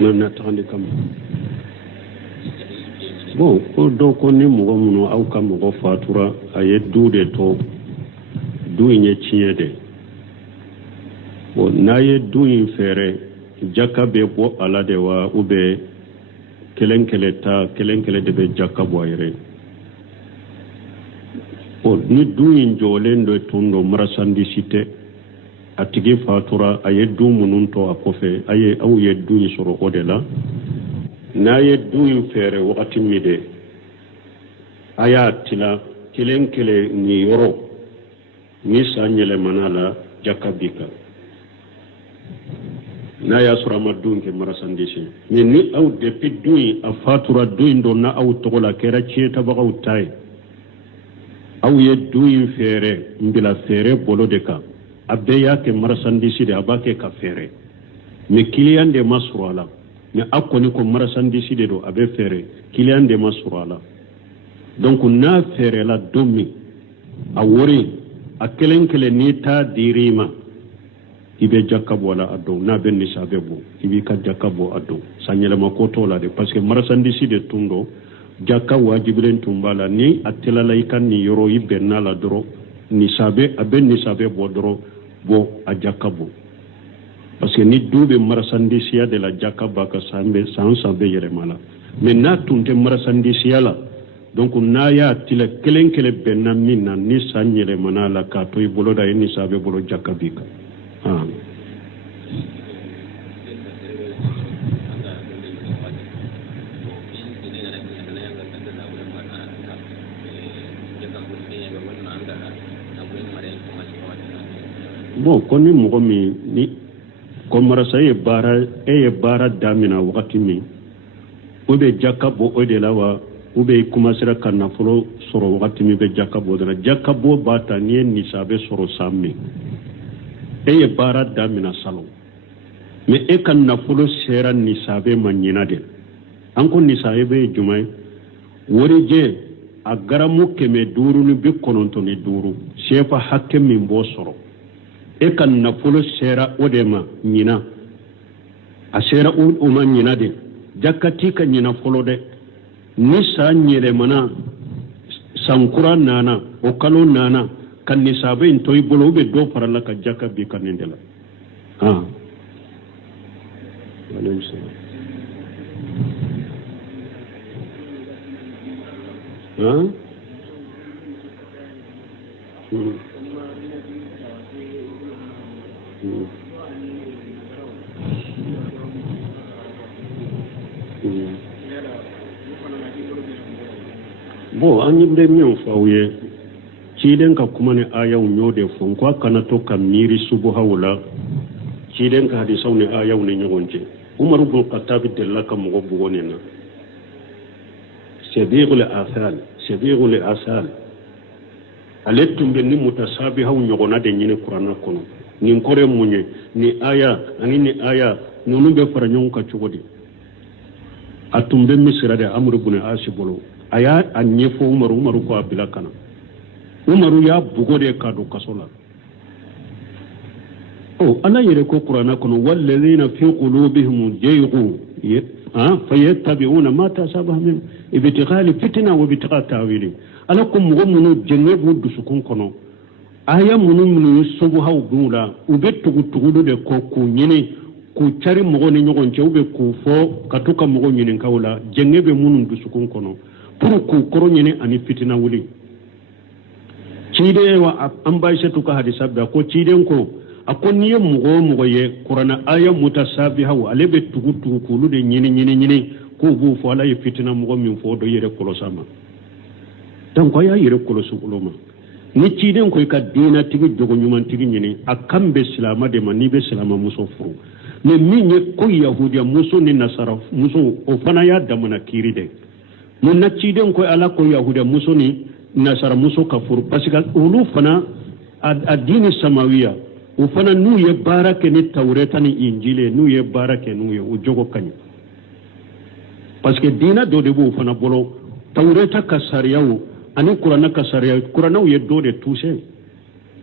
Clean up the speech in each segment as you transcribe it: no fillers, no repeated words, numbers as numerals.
na taxandi kam bon ko do ko ni mogo muno aw ka mogo fatura aye duude to duuñe ciñede bon naye duuñ feere jakka be bo ala de wa ube kelenkele de be jakka bo ayre bon ni duuñ jolen do tundo marasandisite atigi fatura aye du munun to akofe aye aw ye duuñ soro odela naye duuñ feere wakati mide aya tila kelenkele ni yoro ni sanyele manala jakka bika na ya surama duuñ ke marasandisi mais ni aw depuis duuñ a fatura duuñ do na aw togola kera cieta bagaw tay aw ye duuñ feere mbila feere bolo de ka abbe ya ke marasandisi de abake ka feere mais client de masrala mais akoni ko marasandisi de do abe feere client de masrala donc na feere la domi a wori a kelenkele ni ta dirima ibe jakabo la ado na ben ni sabebo ibi ka jakabo ado sanyelama ko tola de parce que marasandisi de tundo jakka wajibilen tumbala ni atela la ikan ni yoro ibenna la doro ni sabe aben ni sabe bo doro bo a jakabo parce que ni dube marasandisiya de la jakaba ka sambe sanbe yere mala mais na tunte marasandisiya la donc na ya tila kelenkele benna minna ni sanyele manala ka to ibolo da ni sabe bolo jakabika bon koni mogo mi ni ko marasa ye baara damina wakati min o be jakabo o de la wa o be commencera ka nafolo sɔrɔ wakati min be jakabo dana jakabo bata ni ye nisabe sɔrɔ san min ye baara damina salon mais e ka nafolo sera nisabe ma ɲina de an ko nisabe ye juma ye worije a garamu 595 sefa hakke min b'o sɔrɔ e ka nafolo sera o de ma ɲina a sera o ma ɲina de jakati ka ɲina fɔlɔ dɛ ni sa ɲɛlɛmana sankura nana o kalo nana ka nisabe in to i bolo u bɛ dɔ fara la ka jaka bi ka nin de la bon an yi bɛ min fɔ aw ye ciden ka kuma ni ayaw y'o de fɔ ko a kana to ka miiri subuhaw la ciden ka hadisaw ni ayaw ni ɲɔgɔn cɛ umaru bin katabi delila ka mɔgɔ bugɔ nin na sediqul asal ale tun bɛ ni mutasabihaw ɲɔgɔnna de ɲini kuranna kɔnɔ nin kɔrɔ ye mun ye ni aya ani ni aya ninnu bɛ fara ɲɔgɔn kan cogo di a tun bɛ misira de amuru bin asi bolo a y'a ɲɛfɔ umaru ko a bila kana umaru y'a bugo de ka don kaso la ala yɛrɛ ko kuranna kɔnɔ walladhina fi qulubihim zayghun fayattabi'una ma tasabaha min ibtighali fitna wa ibtigha ta'wili ala ko mɔgɔ minnu jɛngɛ b'u dusukun kɔnɔ aya minnu sobuhaw b'u la u bɛ tugu de kɔ k'u ɲini k'u cari mɔgɔ ni ɲɔgɔn cɛ u bɛ k'u fɔ ka to ka mɔgɔ ɲininkaw la jɛngɛ bɛ minnu dusukun kɔnɔ pour k'u kɔrɔ ɲini ani fitina wuli ciden wa an baisatu ka hadisa bɛ ko ciden ko a ko n'i ye mɔgɔ o mɔgɔ ye kuranna aya mutasabihaw ale bɛ tugu k'olu de ɲini k'u b'u fɔ ala ye fitina mɔgɔ min fɔ dɔ yɛrɛ kɔlɔsa ma donc a y'a yɛrɛ kɔlɔsi olu ma ni ciden ko i ka diinatigi jogo ɲumantigi ɲini a kan bɛ silama de ma n'i bɛ silama muso furu mais min ye ko yahudiya muso ni nasara muso o fana y'a damana kiiri de mun na ciden ko ala ko yahudiya muso ni nasara muso ka furu parce que olu fana a diini samawiya o fana n'u ye baara kɛ ni tawureta ni injile n'u ye baara kɛ n'u ye o jogo ka ɲi parce que diina dɔ de b'o fana bolo tawureta ka sariyaw ani kuranna ka sariya kurannaw ye dɔ de touché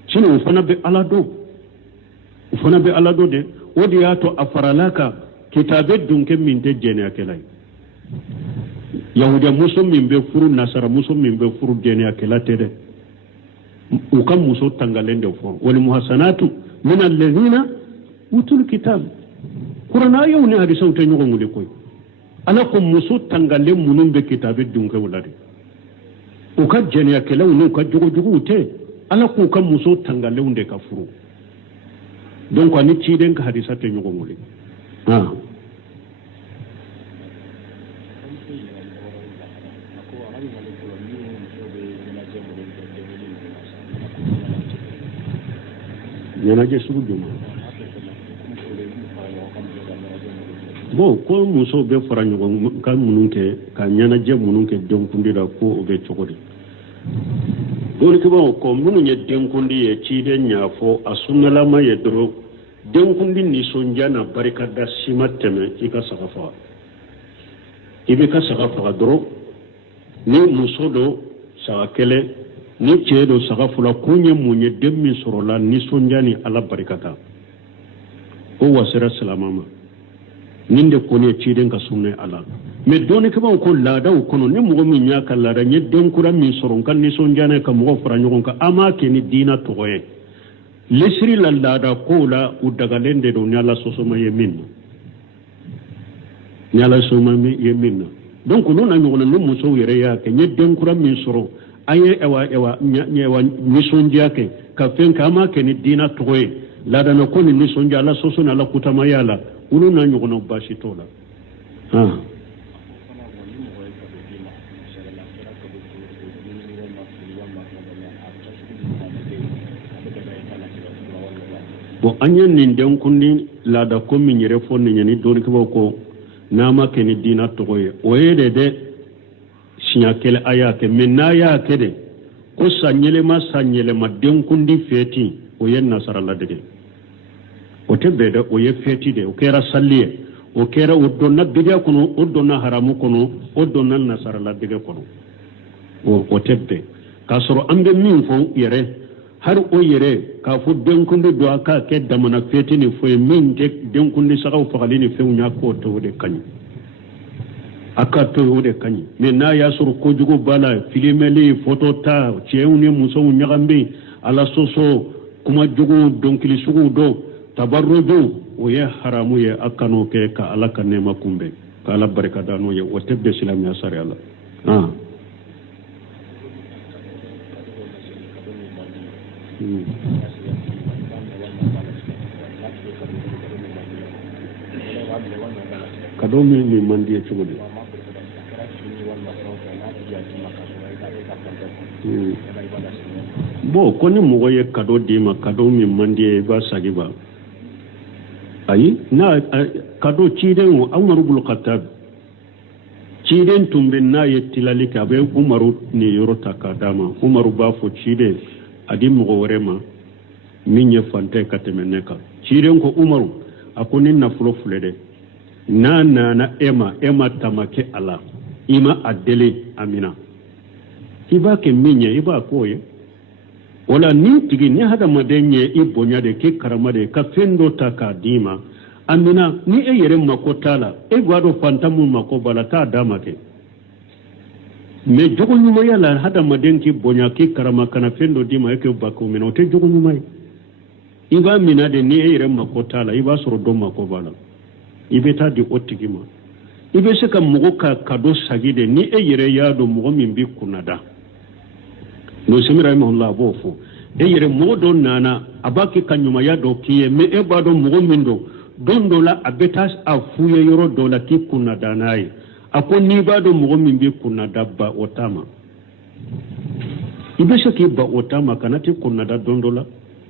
sinon o fana bɛ ala dɔn de o de y'a to a farala ka kitabe dunke min te jene akelai yahudiya muso min be furu nasara muso min be furu jene akela tede u kan muso tangalen de fo wal muhasanatu min alladhina utul kitab qur'ana yawni hadisa te nyugo ngule koy ala ko muso tangalen munun be kitabe dunke wulade u ka jene akela unu ka jugo jugo te ala ko kan muso tangalen de ka furu donc ani ci den ka hadisa te nyugo ngule ñanaje sugu juma bon ko muso be fara ɲɔgɔn ka munun kɛ ka ɲɛnajɛ munun kɛ denkundi la ko o bɛ cogo di dɔnnikɛbaw ko minnu ye denkundi ye ciden ɲa fɔ a sunnalama ye dɔrɔn denkundi nisɔndiya na barikada si ma tɛmɛ i ka saga faga i bɛ ka saga faga dɔrɔn ni muso do saga kɛlɛ ni cɛ do saga fula kun ye mun ye den min sɔrɔla nisɔndiya ni ala barikada o wasira silama ma nin de kɔni ye ciden ka sunna ala mais dɔnnikɛbaw ko laadaw kɔnɔ ni mɔgɔ min y'a ka laada n ye den kura min sɔrɔ n ka nisɔndiya n'a ka mɔgɔ fara ɲɔgɔn kan an m'a kɛ ni diina tɔgɔ ye lesiri la laada kow la u dagalen de don ni ala sɔsɔma ye min na ni ala sɔsɔma ye min na donc olu na ɲɔgɔn na ni musow yɛrɛ y'a kɛ n ye den kura min sɔrɔ an ye ewa nisɔndiya kɛ ka fɛn kɛ an m'a kɛ ni diina tɔgɔ ye laadana ko ni nisɔndiya ala sɔsɔ ni ala kutamaya la olu na ɲɔgɔn na baasi t'o la bon an ye nin denkundi laada ko min yɛrɛ fɔ nin ye ni dɔnnikɛbaw ko n'a ma kɛ ni diina tɔgɔ ye o ye de dɛ siɲɛ kelen a y'a kɛ mais n'a y'a kɛ de ko san yɛlɛma denkundi fɛti o ye nasara ladege o tɛ bɛn dɛ o ye fɛti de o kɛra sali ye o kɛra o donna bidiya kɔnɔ o donna haramu kɔnɔ o donna nasara ladege kɔnɔ o tɛ bɛn k'a sɔrɔ an bɛ min fɔ yɛrɛ hari o yɛrɛ k'a fɔ denkundi don a k'a kɛ damana fɛti ni fɔ ye min tɛ denkundi sagaw fagali ni fɛnw y'a k'o tɛ o de ka ɲi a ka to o de ka ɲi mais n'a y'a sɔrɔ kojugu b'a la filimɛli photo ta cɛw ni musow ɲagamɛ ala sɔsɔ kuma jugu dɔnkili suguw dɔn tabarruju o ye haramu ye a kan'o kɛ ka ala ka nɛɛma kunbɛn ka ala barikada n'o ye o tɛ bɛn silamɛya sariya la kado min man di ye cogo di bon ko ni mɔgɔ ye kado d'i ma kado min man di ye i b'a sagi ba ayi n'a kado ciden o Umaru bun Khattab ciden tun bɛ n'a ye tilali kɛ a bɛ Umaru ni yɔrɔ ta k'a d'a ma Umaru b'a fɔ ciden a di mɔgɔ wɛrɛ ma min ye fantan ka tɛmɛ ne kan ciden ko Umaru a ko ni nafolo filɛ dɛ n'a nana e ma tamakɛ a la i ma a deli amina i b'a kɛ min ye i b'a k'o ye o la ni tigi ni hadamaden ye i bonya de k'i karama de ka fɛn dɔ ta k'a d'i ma amina ni e yɛrɛ mako t'a la e b'a dɔn fantan min mako b'a la t'a d'a ma kɛ mais jogo ɲumanya la hadamaden k'i bonya k'i karama kana fɛn dɔ d'i ma e k'o ba k'o minɛ o tɛ jogo ɲuman ye i b'a minɛ de ni e yɛrɛ mako t'a la i b'a sɔrɔ dɔ mako b'a la i bɛ taa di o tigi ma i bɛ se ka mɔgɔ ka kado sagi de ni e yɛrɛ y'a dɔn mɔgɔ min b'i kunnada Nusaymi rahimahullah a b'o fɔ e yɛrɛ mɔgɔ dɔ nana a b'a kɛ ka ɲumanya dɔ k'i ye mais e b'a dɔn mɔgɔ min don don dɔ la a bɛ taa a f'u ye yɔrɔ dɔ la k'i kunnada n'a ye a ko n'i b'a dɔn mɔgɔ min b'i kunnada ba o ta ma i bɛ se k'i ba o ta ma kana t'i kunnada don dɔ la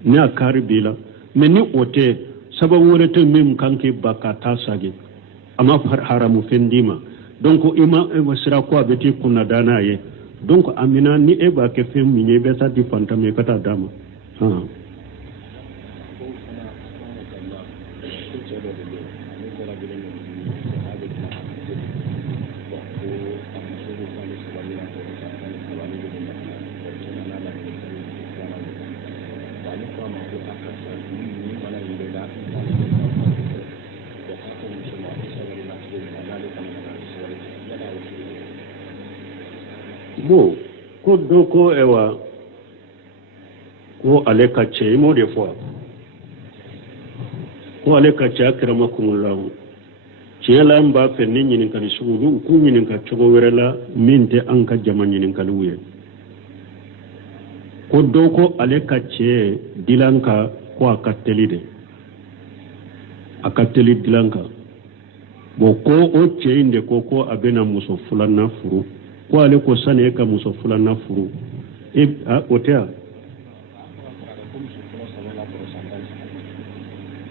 ni a kari b'i la mais ni o tɛ sababu wɛrɛ tɛ min kan k'i ba ka taa sagi a ma haramu fɛn d'i ma donc i ma sira ko a bɛ t'i kunnada n'a ye donc amina ni e b'a kɛ fɛn min ye i bɛ taa di fantan ma i ka taa d'a ma bon ko do ko ewa ko ale ka cɛ i m'o de fɔ ko ale ka cɛ akramakumullahu tiɲɛ la n b'a fɛ ni ɲininkali sugu u k'u ɲininka cogo wɛrɛ la min tɛ an ka jama ɲininkaliw ye ko do ko ale ka cɛ dilan ka ko a ka teli de a ka teli dilan kan bon ko o cɛ in de ko a bɛna muso filanan furu ko ale ko sani e ka muso filanan furu o tɛ a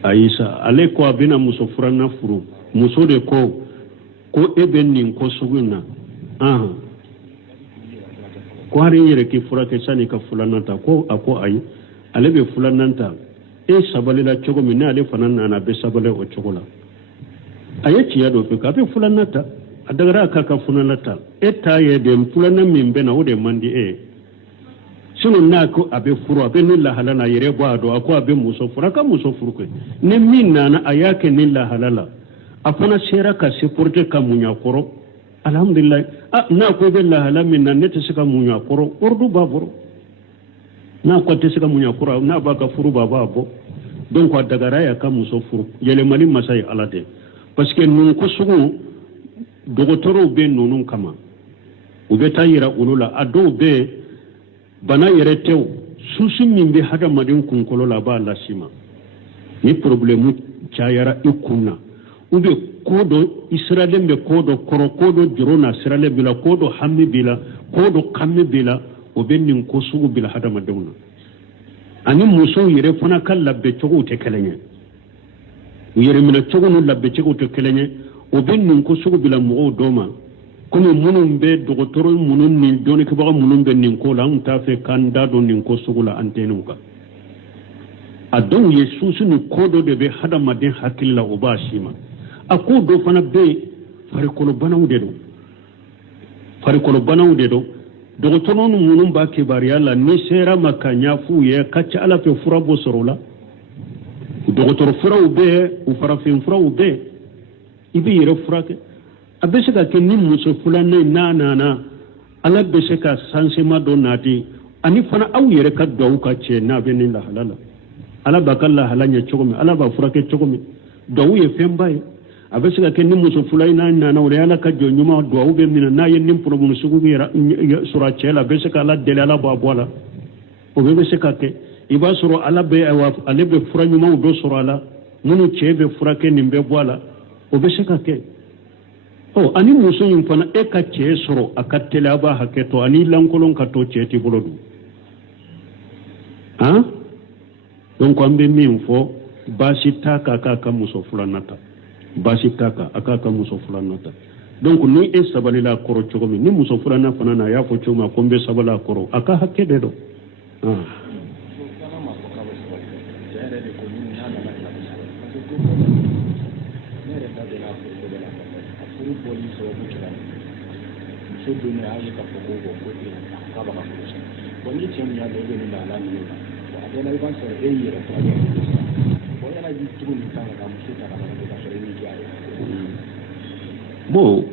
ayi sa ale ko a bɛna muso filanan furu muso de ko e bɛ nin ko sugu in na ko hari n yɛrɛ k'i furakɛ sani ka filanan ta ko a ko ayi ale bɛ filanan ta e sabalila cogo min n'ale fana nana a bɛ sabali o cogo la a ye tiɲɛ dɔ fɛ k'a bɛ filanan ta a dagara a k'a ka filanan ta e t'a ye de filanan min bɛ na o de man di e ye sinɔn n'a ko a bɛ furu a bɛ ni lahala la a yɛrɛ bɔ a dɔn a ko a bɛ muso furu a ka muso furu kɛ ni min nana a y'a kɛ ni lahala la a fana sera ka se porte ka muɲa kɔrɔ alhamdulilayi n'a ko bɛ lahala min na ne tɛ se ka muɲa kɔrɔ ordu b'a bɔrɔ n'a ko a tɛ se ka muɲa kɔrɔ n'a b'a ka furu b'a bɔ donc a dagara y'a ka muso furu yɛlɛmali masa ye ala de parce que ninnu ko sugu dɔgɔtɔrɔw bɛ ninnu kama u bɛ taa yira olu la a dɔw bɛ bana yɛrɛ tɛ susu min bɛ hadamaden kunkolo la a b'a las'i ma ni problème cayara i kun na ou bien ko dɔ i siralen bɛ ko dɔ kɔrɔ ko dɔ juru na siralen b'i la ko dɔ hami b'i la ko dɔ kami b'i la o bɛ nin ko sugu bila hadamadenw na ani musow yɛrɛ fana ka labɛncogow tɛ kelen ye u yɛrɛ minɛcogo n'u labɛncogow tɛ kelen ye o bɛ nin ko sugu bila mɔgɔw dɔw ma komi minnu bɛ dɔgɔtɔrɔ minnu ni dɔnnikɛbaga minnu bɛ nin ko la an t'a fɛ k'an da don nin ko sugu la antenne kan a dɔw ye susu ni ko dɔ de bɛ hadamaden hakili la o b'a si ma a ko dɔ fana bɛ yen farikolobanaw de don dɔgɔtɔrɔ minnu b'a kibaruya la ni sera ma ka ɲɛf'u ye ka ca ala fɛ fura bɔ sɔrɔ o la dɔgɔtɔrɔ furaw bɛ u farafin furaw bɛ i bɛ yɛrɛ furakɛ a bɛ se ka kɛ ni muso filanan n'a nana ala bɛ se ka sansema dɔ nati ani fana aw yɛrɛ ka duwawu ka cɛ n'a bɛ nin lahala la ala b'a ka lahala ɲɛ cogo min ala b'a furakɛ cogo min duwawu ye fɛnba ye a bɛ se ka kɛ ni muso fila in n'a nana o de ala ka jɔ ɲuman duwawu bɛ minɛ n'a ye nin problème sugu bɛ sɔrɔ a cɛ la a bɛ se ka ala deli ala b'a bɔ a la o bɛ se ka kɛ i b'a sɔrɔ ala ale bɛ fura ɲumanw dɔ sɔrɔ a la minnu cɛ bɛ furakɛ nin bɛ bɔ a la o bɛ se ka kɛ ani muso in fana e ka cɛ sɔrɔ a ka teli a b'a hakɛ to ani lankolon ka to cɛ t'i bolo dun donc an bɛ min fɔ baasi t'a kan a k'a ka muso filanan ta baasi t'a kan a k'a ka muso filanan ta donc ni e sabalila a kɔrɔ cogo min ni muso filanan fana na a y'a fɔ cogo min ko n bɛ sabali a kɔrɔ a ka hakɛ de don bon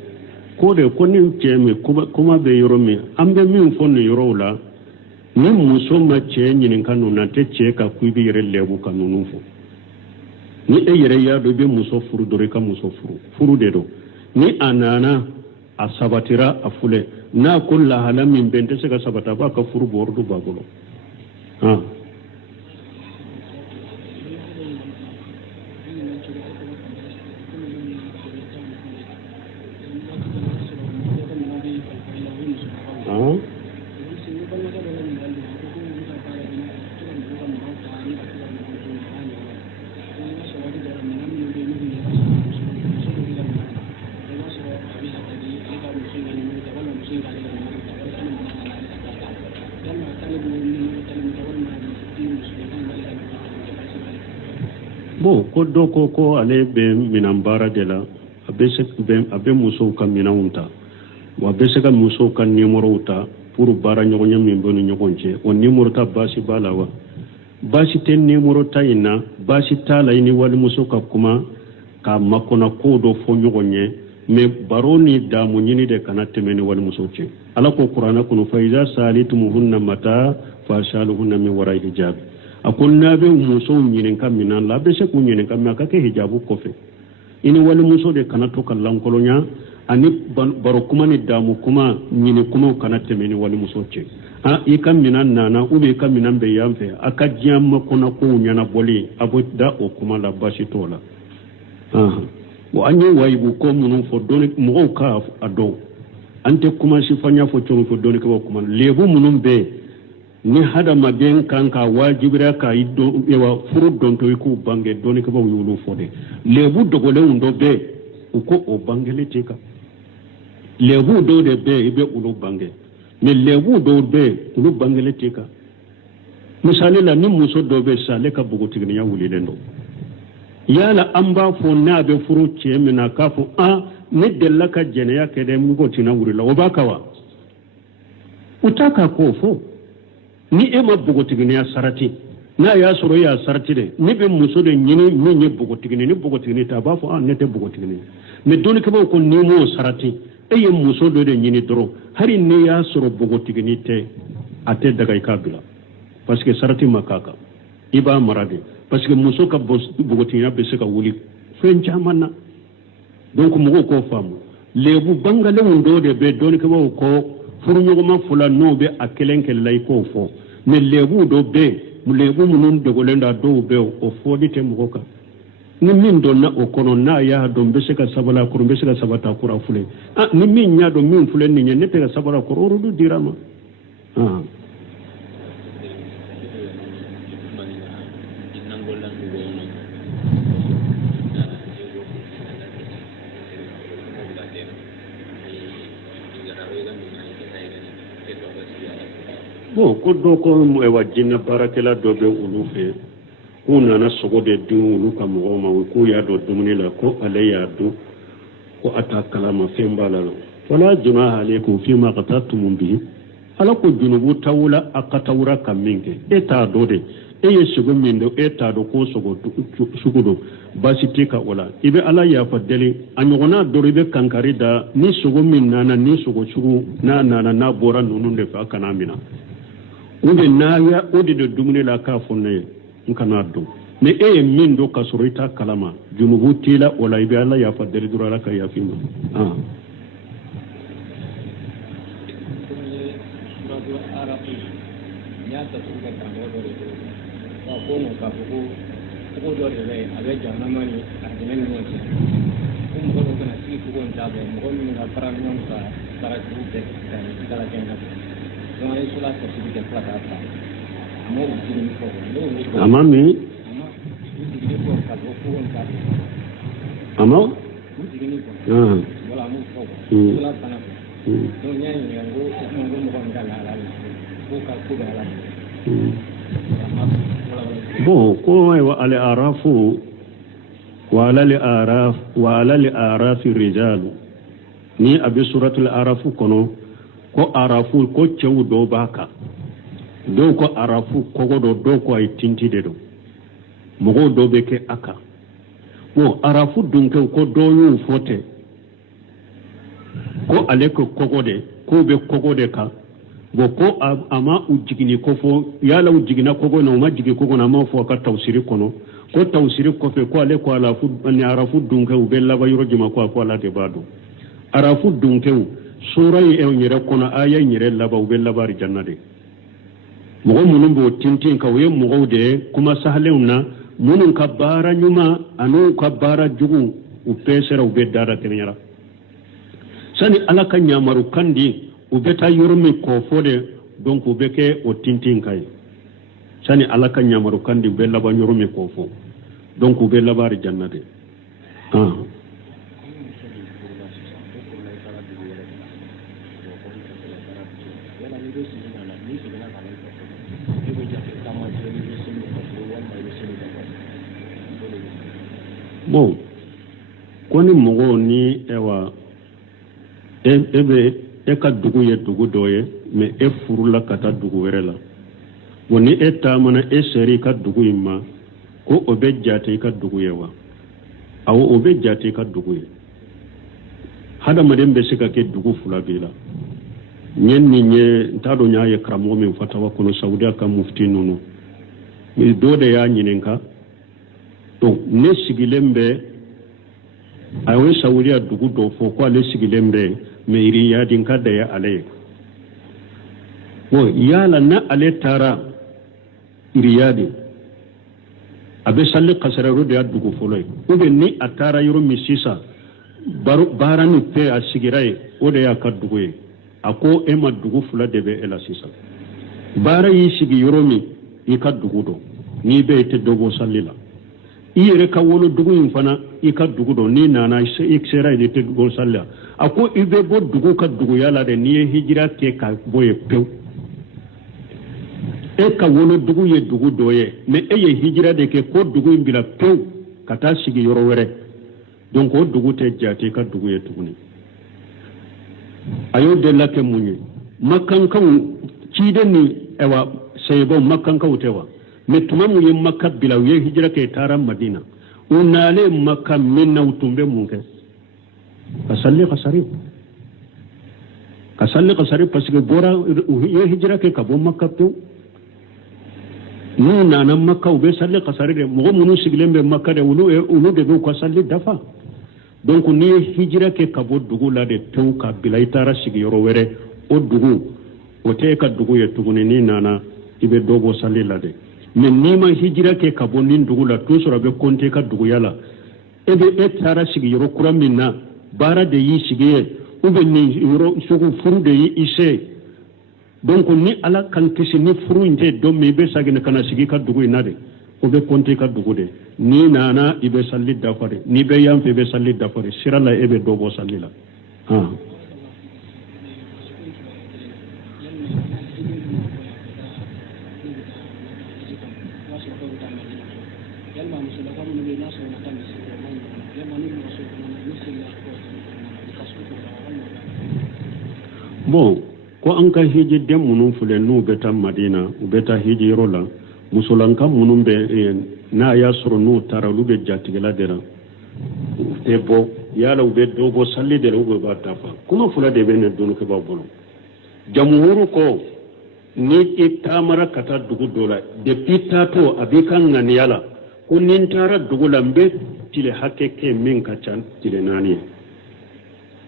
ko de ko ni cɛ min kuma bɛ yɔrɔ min an bɛ min fɔ nin yɔrɔw la ni muso ma cɛ ɲininka ninnu na tɛ cɛ ka ku i bɛ yɛrɛ lɛbu ka ninnu fɔ ni e yɛrɛ y'a dɔn i bɛ muso furu dɔrɔn i ka muso furu de don ni a nana a sabatira a filɛ n'a ko lahala min bɛ n tɛ se ka sabati a b'a ka furu bɔ yɔrɔ b'a bolo bon ko dɔ ko ale bɛ minan baara de la a bɛ musow ka minanw ta wa a bɛ se ka musow ka numérow ta pour baara ɲɔgɔnya min b'u ni ɲɔgɔn cɛ o numéro ta baasi b'a la wa baasi tɛ numéro ta in na baasi t'a la i ni walimuso ka kuma ka makɔnɔ ko dɔ fɔ ɲɔgɔn ye mais baroni damu nyini de kana temeni wal musoce ala ko qur'ana kunu fa iza salitumuhunna mata fashaluhunna min wara'i hijab akunna be muso nyini kam minan la be se ku nyini kam ka ke hijabu kofe ini wal muso de kana to kallan kolonya ani baro kuma ni damu kuma nyini kuma kana temeni wal musoce i kam minan nana ube kam minan be yamfe akajiam makona ko nyana boli abodda o kuma la bashi tola wa anye waibu ko munun fo doni mo ka ado ante kuma shi fanya fo chon fo doni ko kuma lebu munun be ni hada maben kanka wajibira ka iddo ewa furu don to ko bange doni ko yulu fo de lebu dogole undo be uko o bangele tika lebu do de be ibe ulu bange mais lebu do be ulu bangele tika misali la ni muso do be sale ka bugo tigni ya wuli lendo yala an ba fo na be furu ce mina ka fo ne della ka jene ya kede mu go tina wuri la obaka wa utaka ko fo ni e ma bugo tigini ya sarati na ya soro ya sarati de ni be muso de nyini ni nye bugo tigini ni bugo tigini ta ba fo ne te bugo tigini me doni ke ba ko ni mo sarati e ye muso do de nyini doro hari ne ya soro bugo tigini te ate daga ikabila parce que sarati makaka iba marade parce que muso ka bugotinya be se ka wuli fen jamana donc mo ko famu lebu bangale wundo de be doni ka ko furu ma fula no be akelenke lay ko fo mais lebu do be mu lebu munun de golenda do be o fodi te mo ka ni min don na o kono na ya do be se ka sabala ko be se ka sabata kura fule ni min nya do min fule ni ne te ka sabala ko ro do dirama bon ko do ko e wajina barakela do be ulu fe ko nana sogo de dun ulu kam o ma ko ya do dumni la ko alayya do ko ata kalama fembala wala junaha alaykum fima qatatum bi ala ko junubu tawla akatawra kaminge eta do de e yesugo mindo eta do ko sogo sugudo basitika wala ibe ala ya fadeli anyogona do ribe kankari da ni sogo min nana ni sogo sugu na bora nunu de fa kana mina ube na ya odi de dumuni la ka fonne nkana do ne e min do kasurita kalama junubu tila wala ibe ala ya fadeli durala ka ya fima amami ama bon ko wa al arafu wa ala arafi rijalu ni abi suratul arafu kono ko arafu ko cewu do baka do ko arafu ko do ko ay tintide do mogo do be ke aka bon arafu dunke ko do yu fote ko ale ko kogode ko be kogode ka bo ko ama ujigini ko fo yala ujigina kogo na ma jigi kogo na ma fo ka tawsiri kono ko tawsiri ko fe ko ale ko ala fu ani arafu dunke u be laba yoro jima ko ala de bado arafu dunke sura yi e nyere kono aya nyere laba u be labari jannade mo munun bo tintin ka we mo de kuma sahlewna munun ka bara nyuma anu ka bara jugu u pesera u be dara kenyara sani ala ka nyamaru kandi u beta yormi ko fode donc u beke o tintin kay sani ala ka nyamaru kandi be laba yormi ko fo donc u be labari jannade bon koni mogo ni ewa ebe ka dugu ye dugu doye me e furula kata dugu were la woni e tamana e seri ka dugu imma ko obe jate ka dugu ye wa awo obe jate ka dugu ye hada maden be sika ke dugu fula bila nyen ni nye ntado nya ye kramo min fatawa kono saudiya ka mufti nunu mi dode ya nyinenka to ne sigilembe awe saudiya dugu do fo ko le sigilembe me iri ya din kada ya ale wo yala na ale tara iri yadi abe salli kasararu da dugu foloi ube ni atara yoro misisa barani pe a sigirai o da ya kaddugo ye ako ema dugu fula de be ela sisa bara yi sigi yoro mi i kaddugo do ni be te dogo sallila iyere ka wolo dugu in fana i kaddugo do ni nana iksera de te dogo sallila ako ibe bo dugu kaddugo yala de ni hijira ke ka boye pew e ka wolo dugu ye dugu do ye me e ye hijira de ke ko dugu in bila pew kata sigi yoro were donc o dugu te jate ka dugu ye tuguni ayo de la ke munye makkan kan ciden ni ewa seybo makkan ka utewa me tuma mu ye makka bila ye hijira ke tara madina unale makka minna utumbe munke kasalli kasari parce que bora ye hijira ke kabo makka to nu nana makka ube salli kasari de mo munu siglembe makka de ulu de ko salli dafa donc ni hijira ke kabo dugu la de tew ka bila itara sigi yoro were o dugu o te ka dugu ye tuguni ni nana ibe dogo salli la de mais ni ma hijira ke kabo ni dugu la to sura be konte ka dugu yala ebe etara sigi yoro kuramina bara de yi sigi ye ube ni yoro sugu furu de yi ise donc ni ala kan kisi ni furu inte do me be sagina kana sigi ka dugu inade o be konte ka dugu de ni nana ibe salli dafare ni be yam fe be salli dafare sirala ebe dogo salli la bon ko an ka hiji dem munun fule nu beta madina beta hiji rola musulanka munun be na ya soro nu tara lube jatigela dera te bo yala ube dogo salli dera ube ba tafa kuma fula de be ne donu ke ba bolo jamhuru ko ni itamara kata dugu dola depuis tato abikan ngani yala ko nin tara dugu lambe tile hakeke min kacan tile nani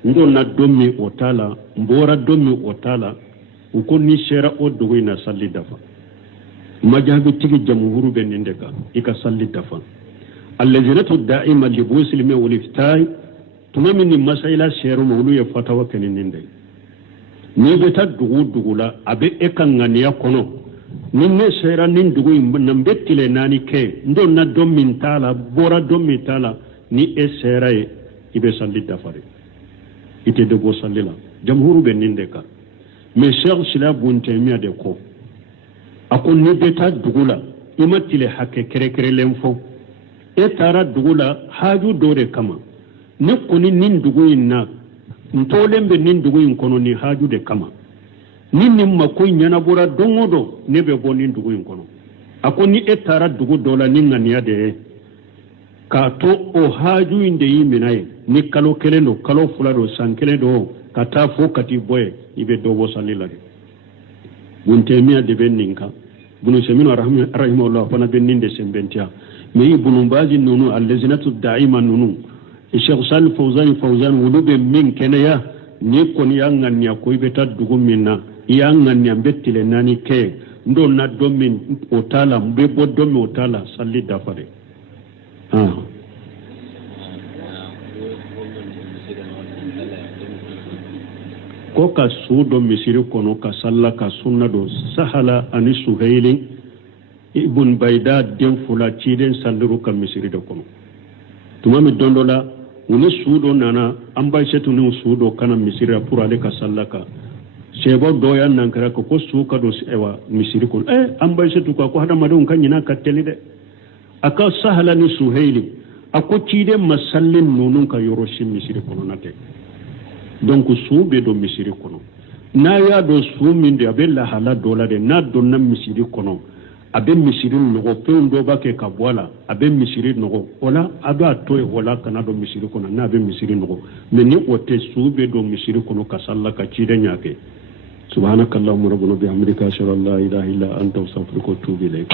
ndo na domi otala mbora domi otala uko ni shera o dugu ina salli dafa majabi tigi jamhuru be nindeka ika salli dafa allaziratu da'ima li buslimi wal iftai tumami ni masaila sheru mawlu ya fatawa kenin ninde ni be ta dugu la abe ekanganiya kono ni ne shera nin dugu nambe tile nani ke ndo na domi tala bora domi tala ni e shera ibe salli dafa ite de go sallila jamhuru be nindeka mais cheikh sila bunte miya de ko akon ni beta dugula imatile hakke kere lemfo e tara dugula haju dore kama ne koni nin dugu inna ntolembe nin dugu in kono ni haju de kama nin makoy nyana bora dongodo ne be go nin dugu in kono akon ni e tara dugu dola nin ngania de ka to o haju inde yiminaye ni kalo keleno kalo fulado sankeleno kata fo kati boye ibe dobo salila de bunte miya de benninka bunu semino rahimahullah fana benninde sembentia mais bunu baji nunu allazinatu da'ima nunu Sheikh Sal Fawzan wulube min kenaya ni kon yangan ya ko ibe taddugo minna yangan ya bettile nani ke ndo na domin otala mbe bo domin otala salli dafare ko ka sudo misiri kono ka salla ka sunna do sahala ani suhaili ibn bayda den fula ciden salliru ka misiri do kono tuma mi dondola woni sudo nana ambaishetu ni sudo kana misiri pour aller ka sallaka sebo do yan nankara ko suka do ewa misiri kono ambaishetu ko hada madon kan yina katteli de aka sahala ni suhaili ako ciden masallin nunun ka yoroshin misiri kono nate donc suube do misiri kono na ya do suuminde abe lahala dola de na donna misiri kono abe misiri nogo fɛn dɔ b'a kɛ ka bɔ a la a bɛ misiri nɔgɔ o la a b'a to yen o la kana don misiri kɔnɔ n'a bɛ misiri nɔgɔ mɛ ni o tɛ su bɛ don misiri kɔnɔ ka salla ka ciden ɲa kɛ subhanakallahumma rabbana bihamdika ashhadu an la ilaha illa anta astaghfiruka wa atubu ilayk